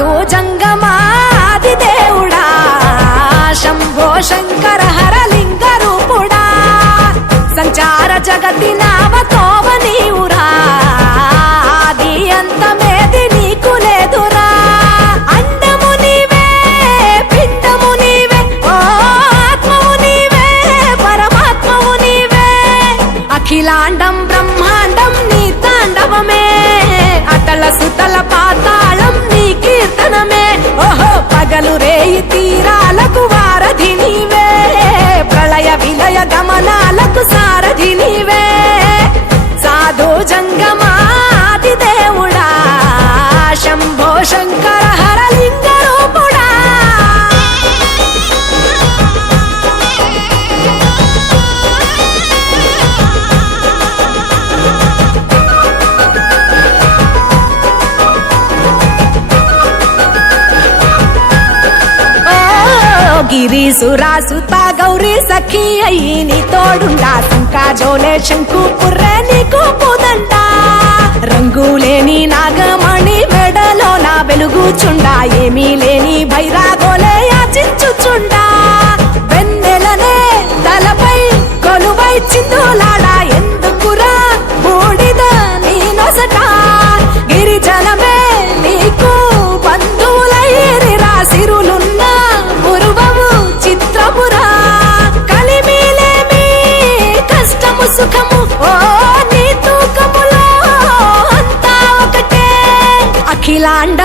సాధు జంగమాది దేవుడా శంభో శంకర హరలింగ రూపుడా సంచార జగతి నావతోవ నీవురా ఆది అంతమేది నీకు లేదురా అండము నీవే పిండము నీవే ఓ ఆత్మవు నీవే పరమాత్మవు నీవే అఖిలాండం బ్రహ్మాండం నీ తాండవమే అతల సుతల పాతాళం నీ కీర్తనమే ఓహో పగలు రేయి తీరాలకు వారధి నీవే ప్రళయ విలయ గమనాలకు సారథి నీవే సాధు జంగమాది దేవుడా శంభో శంకర హరలింగ రూపుడా గిరీసురాసుత గౌరీ సఖీ అయ్యి నీ తోడుండా శంకా జోలే శంకు పుర్రె నీకు పుదంట రంగులేని నాగమణి మెడలో నా వెలుగుచుండా ఏమీ లేని భైరాగోలే యాచించుచుండా వెన్నెలనే తలపై కొలువై చిందులాడా ఎందుకురా బూడిద నీ నొసట గిరిజనమే నీకు బంధువులైరిరా సిరులున్న మురువము చిత్రమురా కలిమిలేమి కష్టము సుఖము ఓ నీ తూకములో అంతా ఒకటే అఖిలాండ